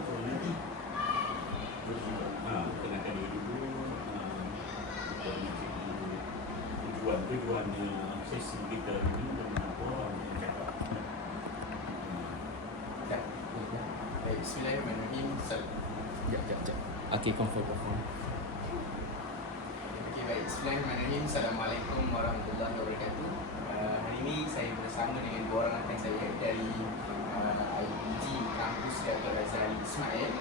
betul nanti kenakan diri dulu, tujuannya sesi kita ini dan apa cakap. Baik, bismillahirrahmanirrahim. Sekejap. Okay, confirm. Okay, baik. Bismillahirrahmanirrahim. Assalamualaikum warahmatullahi wabarakatuh. Hari ini saya bersama dengan dua orang rakan saya dari IPG Kampus Dr. Razali Ismail.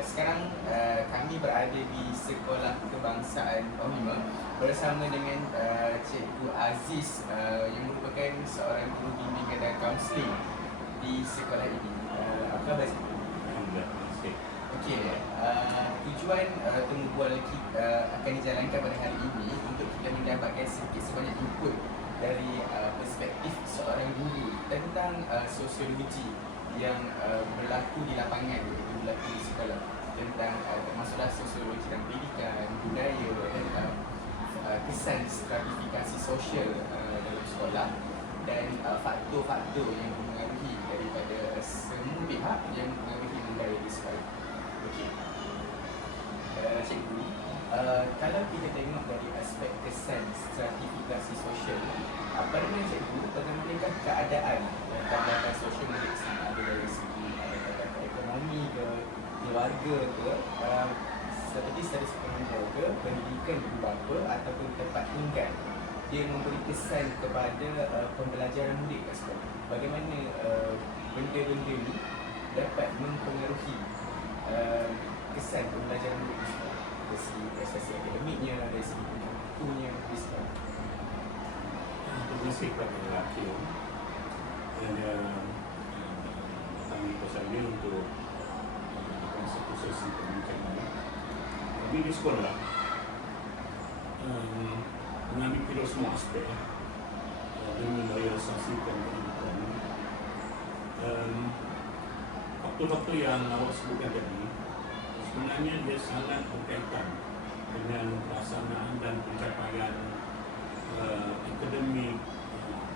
Sekarang kami berada di Sekolah Kebangsaan Pahima bersama dengan Cikgu Aziz yang merupakan seorang guru bimbingan dan kaunseling di sekolah ini. Apa khabar cikgu? Alhamdulillah, masih. Okey, tujuan temu bual kita akan dijalankan pada hari ini untuk kita mendapatkan sedikit sebanyak input dari perspektif seorang guru tentang sosiologi yang berlaku di lapangan, iaitu berlaku di sekolah, tentang termasuklah sosiologi dan pendidikan, budaya dan kesan stratifikasi sosial dalam sekolah dan faktor-faktor yang mempengaruhi daripada semua pihak yang mempengaruhi budaya di sekolah. Okey. Cikgu, kalau kita tengok dari aspek kesan stratifikasi sosial, pandangan cikgu bagaimanakah keadaan latar sosial murid sini, ada dari segi latar ekonomi ke, keluarga ke, seperti status ekonomi ke, pendidikan ibu bapa ataupun tempat tinggal, dia memberi kesan kepada pembelajaran murid kat sekolah. Bagaimana benda-benda ni dapat mempengaruhi kesan pembelajaran murid di sekolah, dari segi prestasi akademiknya, dari segi bukunya di sekolah. Terima kasih kepada lelaki dan kami persaya untuk satu sesi perbincangan. Kami di sekolah mengambil kira semua aspek dan merealisasikan kehidupan. Faktor-faktor yang awak sebutkan tadi sebenarnya dia sangat berkaitan dengan pelaksanaan dan pencapaian akademik,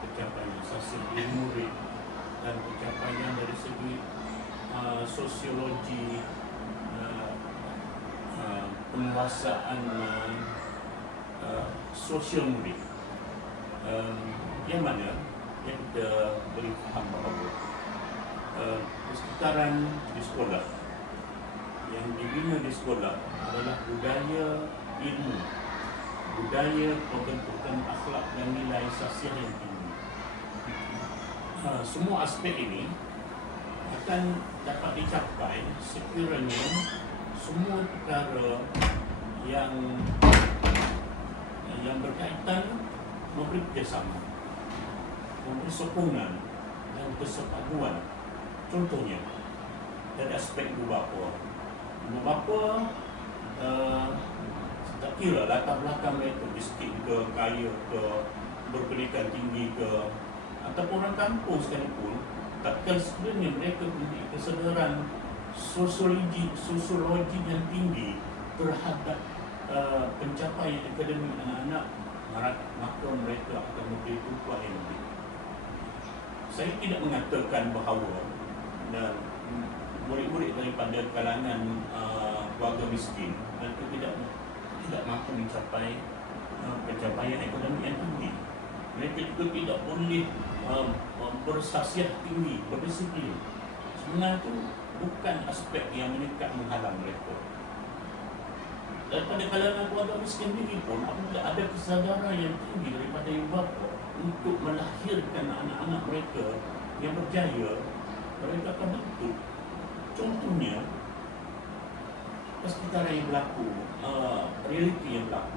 pencapaian sosial diri murid dan pencapaian dari segi sosiologi, penguasaan sosial murid, yang mana yang kita beri faham bahawa persekitaran di sekolah yang dibina di sekolah adalah budaya ilmu, budaya pembentukan akhlak dan nilai sosial yang tinggi. Semua aspek ini akan dapat dicapai sekiranya semua perkara yang berkaitan memberi kerjasama, memberi sokongan dan persepaduan. Contohnya dari aspek ibu bapa. Ibu bapa tak kira latar belakang mereka miskin ke, kaya ke, berpendidikan tinggi ke, ataupun orang kampung sekalipun, takkan sebenarnya mereka memiliki kesedaran sosiologi yang tinggi terhadap pencapaian akademik anak-anak, maka mereka akan memberi tumpuan yang lebih. Saya tidak mengatakan bahawa murid-murid daripada kalangan keluarga miskin mereka tidak mampu mencapai pencapaian ekonomi yang tinggi. Mereka juga tidak boleh bersasiah tinggi, berdisiplin. Sebenarnya itu bukan aspek yang menyekat menghalang mereka. Daripada kalangan keluarga miskin ini pun, apabila ada kesadaran yang tinggi daripada ibu bapa untuk melahirkan anak-anak mereka yang berjaya, mereka akan bentuk. Contohnya, persekitaran yang berlaku, realiti yang berlaku.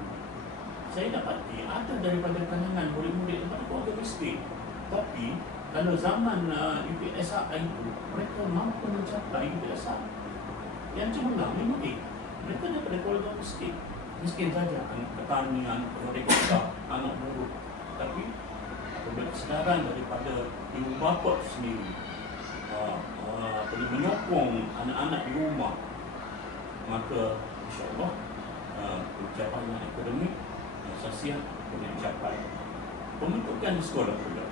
Saya dapati ada daripada kalangan murid-murid daripada keluarga miskin. Tapi, kalau zaman UPSA itu, mereka mampu mencapai UPSA yang cemerlang, yang mudik. Mereka daripada keluarga miskin. Miskin saja, anak petani, anak merdeka, anak buruh. Tapi, apabila kesedaran daripada ibu bapa sendiri, menyokong anak-anak di rumah, maka insyaAllah pencapaian akademik sosial boleh dicapai. Pembentukan di sekolah pula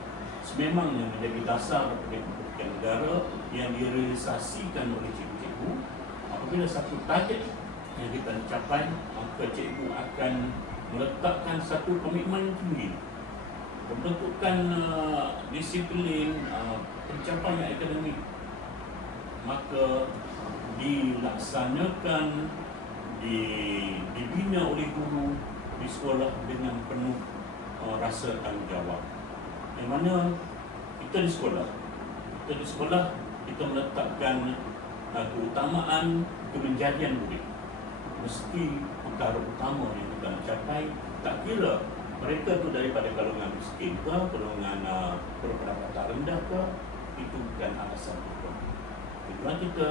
sememangnya menjadi dasar pendidikan negara yang direalisasikan oleh cikgu-cikgu. Apabila satu target yang kita capai, maka cikgu akan meletakkan satu komitmen yang tinggi, pembentukan disiplin pencapaian akademik, maka dilaksanakan, dibina oleh guru di sekolah dengan penuh rasa tanggungjawab. Yang mana kita di sekolah kita meletakkan keutamaan kemenjadian murid. Mesti perkara utama yang kita nak capai, tak kira mereka tu daripada kalangan miskin ke, kalangan berpendapatan rendah ke, itu bukan alasan kita. Tujuan kita,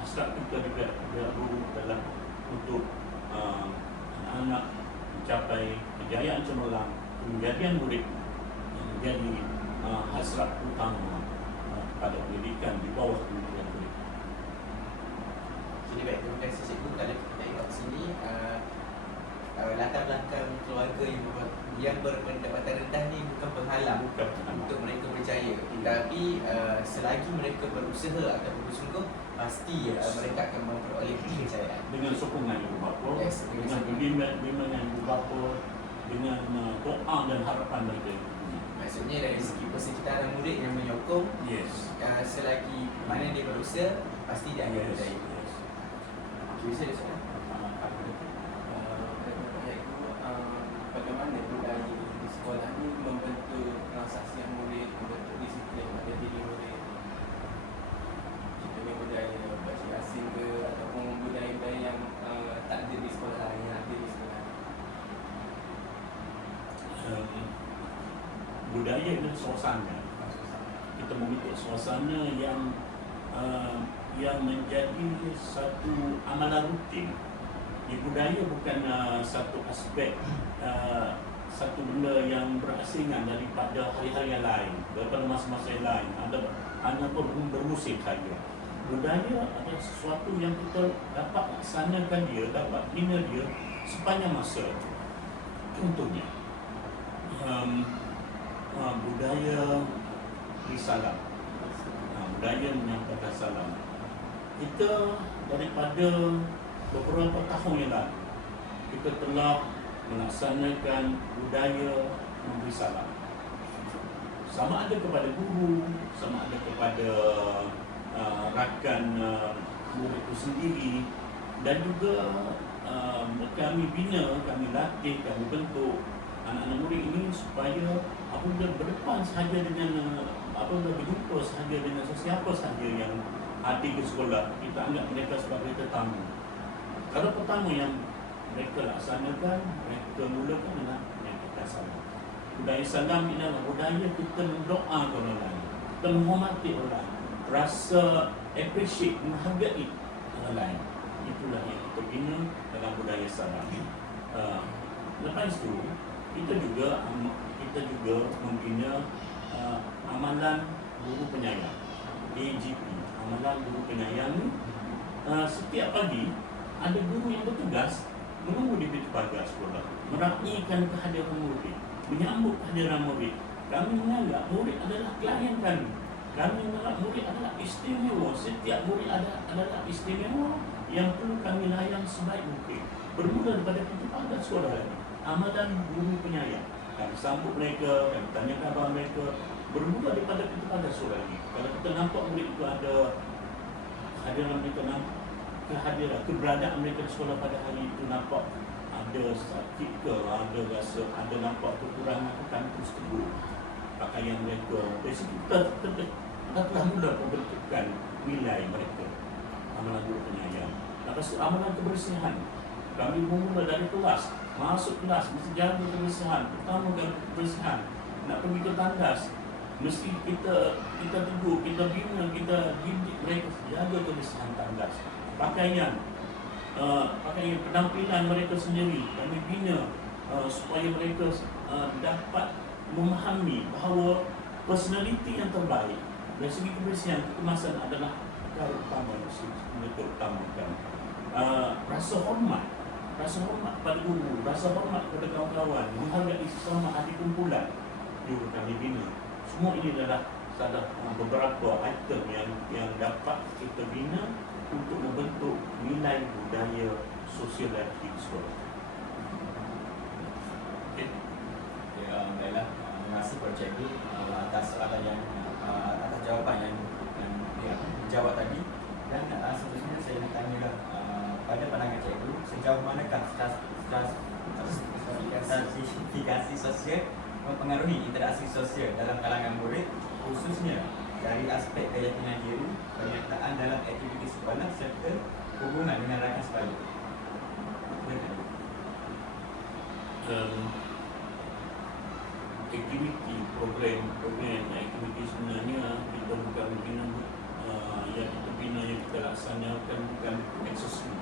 hasrat kita di pihak guru adalah untuk anak-anak mencapai kejayaan cemerlang, kemenjadian murid yang menjadi hasrat utama pada pendidikan di bawah kementerian murid. Jadi baik, terima kasih cikgu. Kalau kita tengok sini, latar belakang keluarga yang berpendapatan rendah ni bukan penghalang untuk mereka berjaya. Tapi selagi mereka berusaha atau bersungguh, pasti mereka akan memperoleh kejayaan. Dengan sokongan ibu bapa, Yes, dengan bimbingan ibu bapa, dengan doa dan harapan mereka. Maksudnya dari segi persekitaran murid yang menyokong, Yes. selagi mana dia berusaha, pasti dia akan berjaya. Bisa dia soalan? Bagaimana budaya di sekolah ni membentuk transaksi murid, membentuk disiplin pada diri murid? Contohnya budaya bahasa asing ke, ataupun budaya-budaya yang tak ada di sekolah lain, yang ada di sekolah. Budaya dan suasana. Kita membentuk suasana yang menjadi satu amalan rutin. Di budaya bukan satu aspek, satu benda yang berasingan daripada hari-hari yang lain, daripada masa-masa yang lain, ada bermusim saja. Budaya adalah sesuatu yang kita dapat laksanakan dia, dapat bina dia sepanjang masa. Contohnya, budaya risalah, budaya menyampaikan salam. Kita daripada beberapa tahun yang lalu, kita telah melaksanakan budaya memberi salam. Sama ada kepada guru, sama ada kepada rakan murid itu sendiri, dan juga kami bina, kami latih, kami bentuk anak-anak murid ini supaya apabila berdepan sahaja dengan apabila berjumpa sahaja dengan sesiapa sahaja yang hadir ke sekolah, kita anggap mereka sebagai tetamu. Kalau pertama yang mereka laksanakan, mereka mulakan dengan menyampaikan salam. Budaya salam ini adalah budaya kita mendoakan orang lain, kita menghormati orang lain, rasa appreciate, menghargai orang lain. Itulah yang kita bina dalam budaya salam. Lepas itu, kita juga membina amalan guru penyayang, AGP. Amalan guru penyayang ni, setiap pagi ada guru yang bertugas menunggu di pintu pagar sekolah, meraihkan kehadiran murid, menyambut kehadiran murid. Kami menganggap murid adalah klien kami. Kami menganggap murid adalah istimewa. Setiap murid adalah istimewa yang perlu kami layan sebaik mungkin. Bermula daripada pintu pagar sekolah ini. Amalan guru penyayang. Kami sambut mereka, kami tanya khabar mereka. Bermula daripada pintu pagar sekolah ini. Kalau kita nampak murid itu ada kehadiran mereka, kehadiran, keberadaan mereka di sekolah pada hari itu, nampak ada sakit ke, ada rasa, ada nampak kekurangan, kami terus tegur pakaian mereka. Dari situ kita telah mula pembentukan nilai mereka. Amalan guru penyayang. Lepas itu amalan kebersihan. Kami memula dari kelas, masuk kelas, mesti jaga kebersihan. Pertama kali kebersihan, nak pergi ke tandas, mesti kita tegur, kita bina, kita didik mereka jaga kebersihan tandas. Pakaian penampilan mereka sendiri kami bina supaya mereka dapat memahami bahawa personaliti yang terbaik dari segi kebersihan, kekemasan adalah perkara utama yang mereka utamakan. Rasa hormat pada guru, rasa hormat kepada kawan-kawan, menghargai sesama ahli kumpulan juga kami bina Semua ini adalah salah beberapa item yang dapat kita bina untuk membentuk nilai budaya sosial dan di sekolah. Okay. Ya, baiklah. Terima kasih kepada cikgu atas soalan yang atas jawapan yang dijawab tadi. Dan seterusnya saya nak tanya pada pandangan cikgu, sejauh manakah stratifikasi sosial mempengaruhi interaksi sosial dalam kalangan murid, khususnya dari aspek keyakinan diri, penyertaan dalam aktiviti sekolah serta hubungan dengan rakan sebaya. Aktiviti program aktiviti sebenarnya kita bukan bina yang kita bina, yang kita laksanakan bukan aksesoris,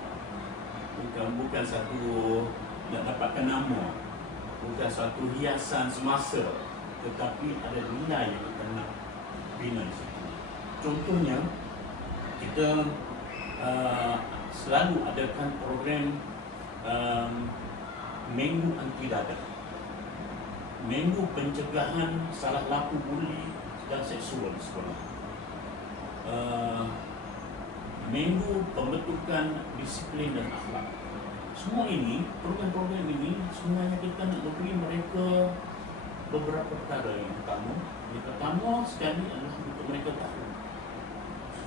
bukan satu nak dapatkan nama, bukan satu hiasan semasa, tetapi ada nilai yang kita nak bina di situ. Contohnya kita selalu adakan program Minggu Anti Dadah, Minggu pencegahan salah laku buli dan seksual di sekolah, Minggu pembentukan disiplin dan akhlak. Semua ini, program-program ini sebenarnya kita nak beri mereka beberapa perkara. Yang pertama sekali adalah untuk mereka tahu.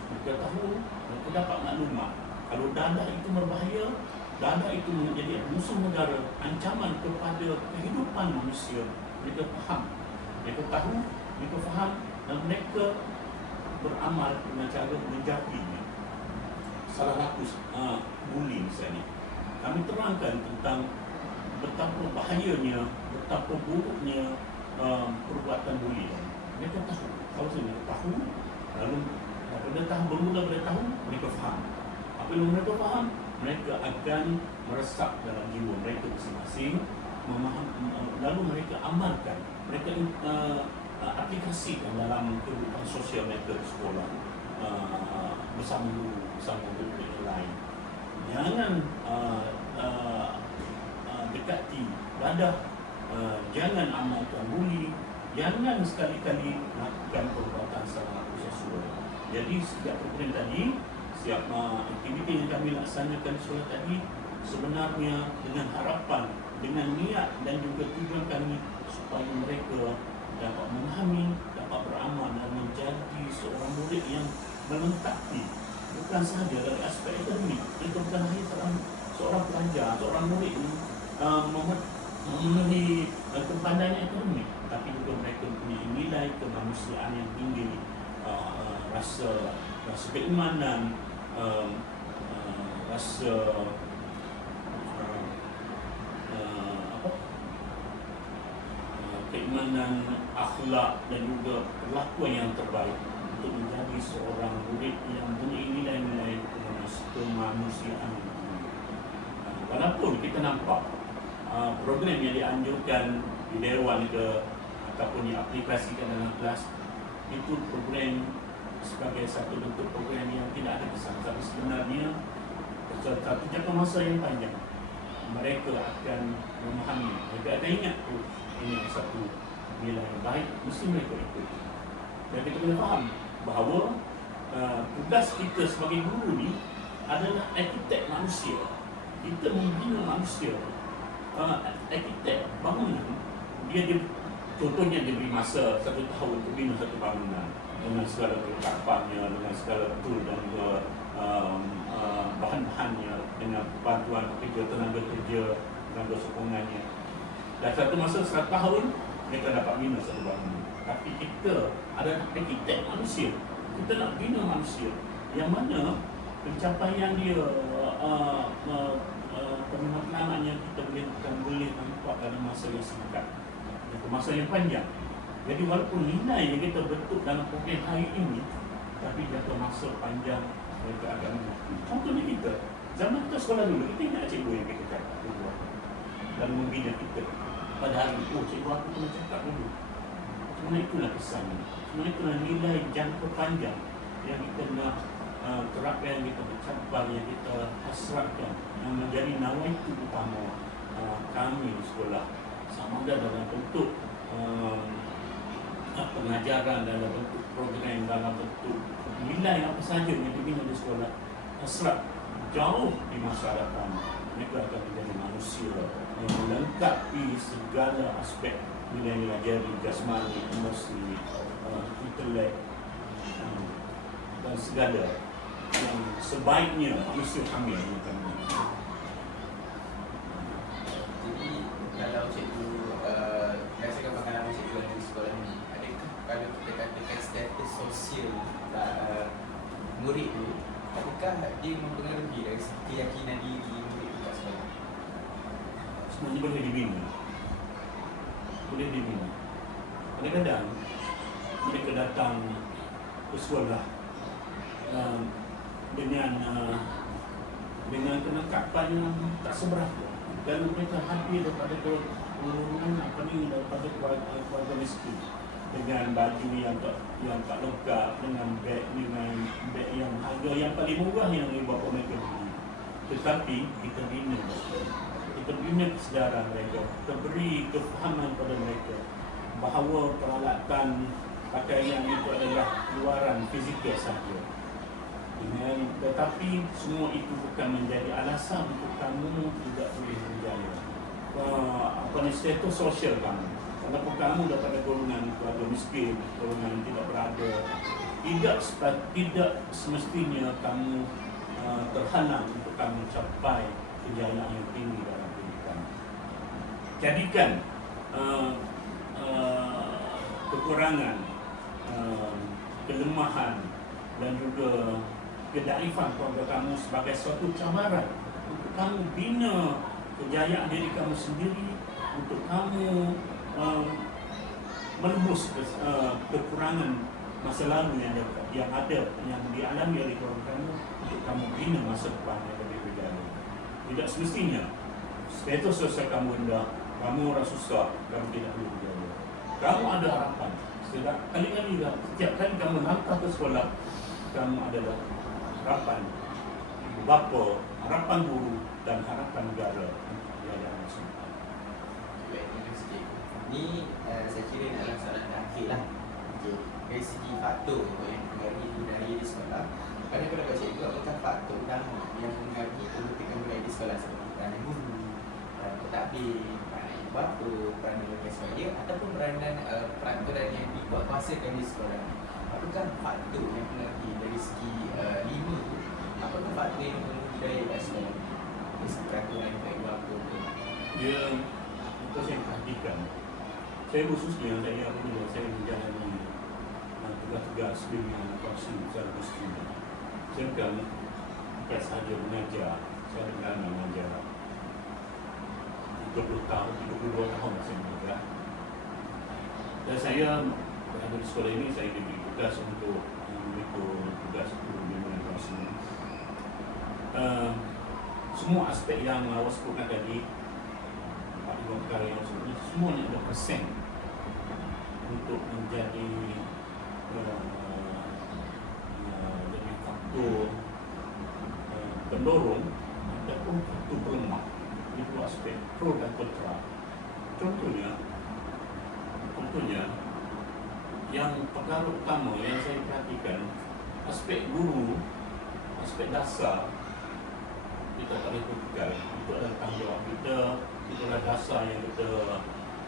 Mereka dapat maklumat kalau dadah itu berbahaya, dadah itu menjadi musuh negara, ancaman kepada kehidupan manusia. Mereka faham, mereka tahu, mereka faham, dan mereka beramal dengan cara menjauhinya. Salah laku bullying misalnya, kami terangkan tentang betapa bahayanya, betapa buruknya perbuatan bullying. Mereka tahu, kalau mereka tahu, lalu bermula dari tahu, mereka faham. Apabila mereka faham, mereka akan meresap dalam jiwa mereka masing-masing, lalu mereka amalkan, mereka aplikasikan dalam kehidupan sosial mereka di sekolah, bersama guru, bersama guru yang lain. Jangan dekati dadah, jangan amalkan bully, jangan sekali-kali lakukan perbuatan salah seksual. Jadi setiap program tadi, setiap aktiviti yang kami laksanakan di sekolah tadi, sebenarnya dengan harapan, dengan niat dan juga tujuan kami supaya mereka dapat memahami, dapat beramal dan menjadi seorang murid yang melengkapi, bukan sahaja dari aspek akademik. Itu bukan hanya seorang pelajar, seorang murid yang memenuhi kepandaian akademik, tapi juga mereka mempunyai nilai kemanusiaan yang tinggi, rasa keimanan, rasa keimanan, akhlak dan juga perlakuan yang terbaik untuk menjadi seorang murid yang mempunyai nilai-nilai kemanusiaan. Walaupun kita nampak program yang dianjurkan di dewan ke ataupun diaplikasikan dalam kelas itu program sebagai satu bentuk program yang tidak ada kesan, tapi sebenarnya satu jangka masa yang panjang mereka akan memahami, mereka akan ingat ini satu nilai yang baik, mesti mereka ikuti. Dan kita kena faham bahawa tugas kita sebagai guru ni adalah arkitek manusia. Kita membina manusia. Arkitek bangunan, dia contohnya dia beri masa 1 tahun untuk bina satu bangunan dengan segala kelengkapannya, dengan segala tool dan juga bahan-bahannya, dengan bantuan pekerja, tenaga kerja, tenaga sokongannya. Dan satu masa 100 tahun mereka dapat bina satu bangunan. Tapi kita adalah arkitek manusia. Kita nak bina manusia yang mana pencapaian dia, pemaknaannya kita boleh nampak dalam masa yang singkat, masa yang panjang. Jadi walaupun nilai yang kita bentuk dalam program hari ini, tapi jangka masa panjang mereka akan mengerti. Contohnya kita, zaman kita sekolah dulu, kita ingat cikgu yang kita cakap dulu dan membina kita pada hari itu. Cikgu aku pernah cakap dulu. Sebenarnya itulah kesannya, sebenarnya itulah nilai jangka panjang yang kita nak terapkan, yang kita bercapai, yang kita hasratkan, yang menjadi nawaitu utama kami di sekolah. Sama ada dalam bentuk pengajaran dalam bentuk program, dalam bentuk nilai apa sahaja yang dibina di sekolah, hasrat jauh di masa hadapan mereka akan menjadi manusia yang melengkapi segala aspek nilai-nilai jadi jasmani, emosi, intelek, dan segala yang sebaiknya manusia kami yang akan Jadi kalau cikgu berdasarkan pengalaman cikgu ada di sekolah ni, adakah kalau kita katakan status sosial murid tu, adakah dia mempengaruhi dari segi keyakinan diri murid tu kat sekolah? semuanya boleh dibina. Boleh dibina. Kadang-kadang mereka datang ke sekolah dengan kelengkapan yang tak seberapa. Kalau mereka hadir daripada daripada keluarga miskin, dengan baju yang tak lengkap, dengan beg yang harga yang paling murah yang ibu bapa mereka beli. Tetapi kita bina, kita bina kesedaran mereka, kita beri kefahaman pada mereka bahawa peralatan pakaian itu adalah luaran fizikal sahaja. Tetapi semua itu bukan menjadi alasan untuk kamu tidak boleh berjaya. Status sosial kamu, walaupun kamu daripada golongan keluarga miskin, golongan tidak berada, tidak semestinya kamu terhalang untuk kamu capai kejayaan yang tinggi dalam pendidikan. Jadikan kekurangan, kelemahan dan juga kedaifan keluarga kamu sebagai suatu cabaran untuk kamu bina kejayaan diri kamu sendiri, untuk kamu menembus kekurangan masa lalu yang dialami oleh keluarga kamu, untuk kamu bina masa depan yang lebih berjaya. Tidak semestinya status sosial kamu rendah, kamu orang susah, kamu tidak boleh berjaya. Kamu ada harapan. Setiap kali kamu langkah ke sekolah, kamu adalah harapan ibu bapa, harapan guru, dan harapan negara untuk kejayaan masa depan. Baik, terima kasih cikgu. Ni saya kira adalah soalan terakhir lah. Okay. Dari segi faktor yang mempengaruhi budaya di sekolah, pada pendapat cikgu, apakah faktor utama yang mempengaruhi pembentukan budaya di sekolah seperti peranan guru, pentadbir, peranan ibu bapa, peranan lembaga swaya ataupun peranan peraturan yang dikuatkuasakan di sekolah? Apakah faktor yang mempengaruhi dari segi lima tu? Apakah faktor yang mempengaruhi budaya kat sekolah? Dari segi peraturan ibu bapa tu? Dia itu saya perhatikan. Saya khususnya apabila saya menjalani tugas-tugas dengan kuasa secara khusus, saya bukan sahaja mengajar, saya ada pengalaman mengajar 32 tahun saya mengajar. Dan saya berada di sekolah ini, saya diberi tugas untuk mengikut tugas guru bimbingan kuasa. Semua aspek yang awak sebutkan tadi, perkara yang sebutnya, semuanya ada persen untuk menjadi jadi faktor pendorong ataupun faktor pelemah. Ini dua aspek, pro dan kontra. Contohnya yang perkara utama yang saya perhatikan, aspek guru, aspek dasar kita tak boleh tukar. Itu adalah tanggungjawab kita, itulah dasar yang kita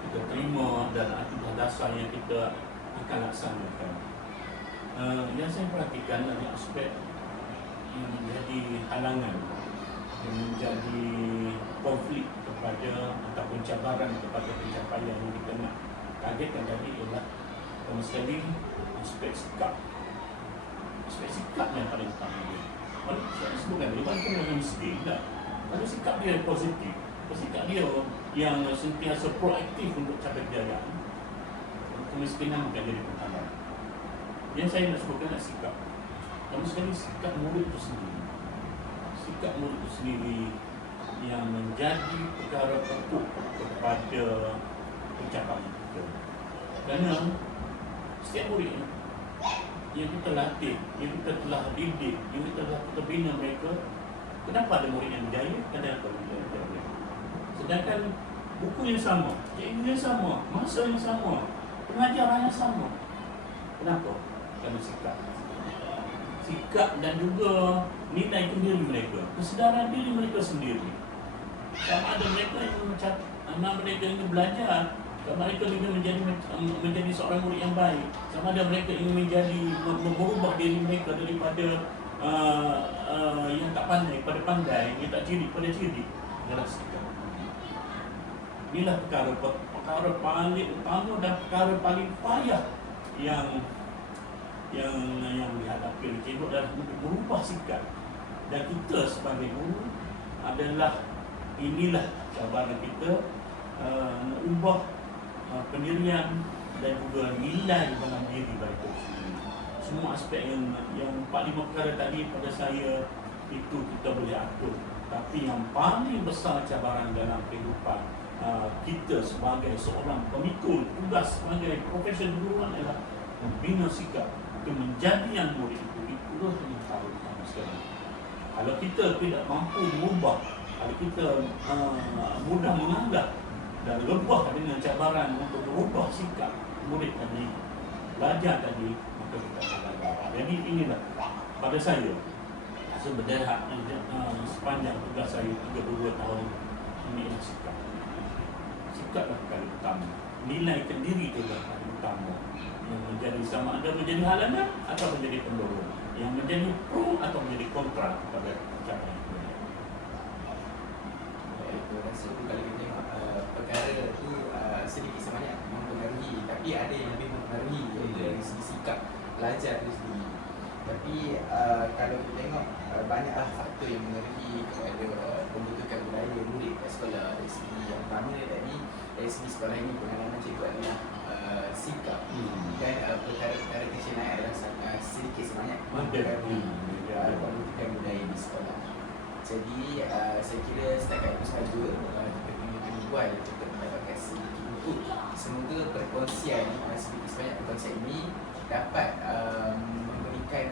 terima dan itulah dasar yang kita akan laksanakan. Yang saya perhatikan adalah aspek yang menjadi halangan, yang menjadi konflik kepada ataupun cabaran kepada pencapaian yang kita nak targetkan tadi ialah pertama sekali aspek sikap. Aspek sikap yang paling utama dia. Saya sebutkan tadi, walaupun orang miskin tak, kalau sikap dia positif, sikap dia yang sentiasa proaktif untuk capai kejayaan, kemiskinan bukan jadi pertama. Yang saya nak sebutkan adalah sikap. Pertama sekali sikap murid itu sendiri. Sikap murid itu sendiri yang menjadi perkara pokok kepada pencapaian kita. Kerana setiap murid yang kita latih, yang kita telah didik, yang kita bina mereka, kenapa ada murid yang berjaya, kenapa murid yang berjaya? Sedangkan buku yang sama, cikgu yang sama, masa yang sama, pengajaran yang sama, Kenapa? Kerana sikap dan juga nilai diri mereka, kesedaran diri mereka sendiri. Sama ada mereka yang mereka ingin belajar, sama mereka ingin menjadi seorang murid yang baik, sama ada mereka ingin mengubah diri mereka daripada yang tak pandai pada pandai, yang tak cerdik pada cerdik. Adalah sikap. Inilah perkara paling utama dan perkara paling payah yang dihadapi oleh cikgu adalah untuk berubah sikap. Dan kita sebagai guru adalah inilah cabaran kita, mengubah pendirian dan juga nilai dalam diri mereka sendiri. Semua aspek yang 4-5 perkara tadi pada saya itu kita boleh atur. Tapi yang paling besar cabaran dalam kehidupan kita sebagai seorang pemikul tugas sebagai profesi guruan adalah membina sikap untuk menjadi yang murid itulah yang tahu utama sekali. Kalau kita tidak mampu mengubah, kalau kita mudah menganggap dan lebah dengan cabaran untuk merubah sikap murid tadi, belajar tadi, maka kita akan gagal. Jadi inilah pada saya sebenarnya sepanjang tugas saya 32 tahun ini adalah sikap. Sikaplah perkara utama. Nilai diri itu adalah perkara utama yang menjadi sama ada menjadi halangan atau menjadi pendorong, yang menjadi pro atau menjadi kontra kepada ucapan itu. Itu rasa tu kalau kita tengok perkara tu sedikit sebanyak mempengaruhi, tapi ada yang lebih mempengaruhi, iaitu dari segi sikap pelajar itu sendiri. Tapi kalau kita tengok banyaklah faktor yang mengaruhi kepada pembentukan budaya murid kat sekolah. Dari segi yang pertama tadi, dari segi sekolah ini pengalaman cikgu adalah sikap dan perkara-perkara kecil lain adalah sedikit sebanyak mempengaruhi pembentukan budaya di sekolah. Jadi saya kira setakat itu sahaja kita kena buat untuk mendapatkan sedikit input. Semoga perkongsian sedikit sebanyak perkongsian ini dapat memberikan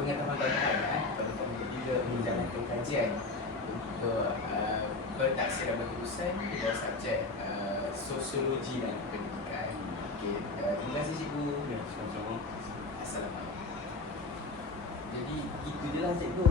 pengetahuan tambahan kepada kami bila menjalankan kajian untuk bertaksir dan berterusan di bawah subjek sosiologi dan pendidikan. Okey, terima kasih cikgu. Ya, sama-sama. Assalamualaikum. Jadi itu je lah cikgu.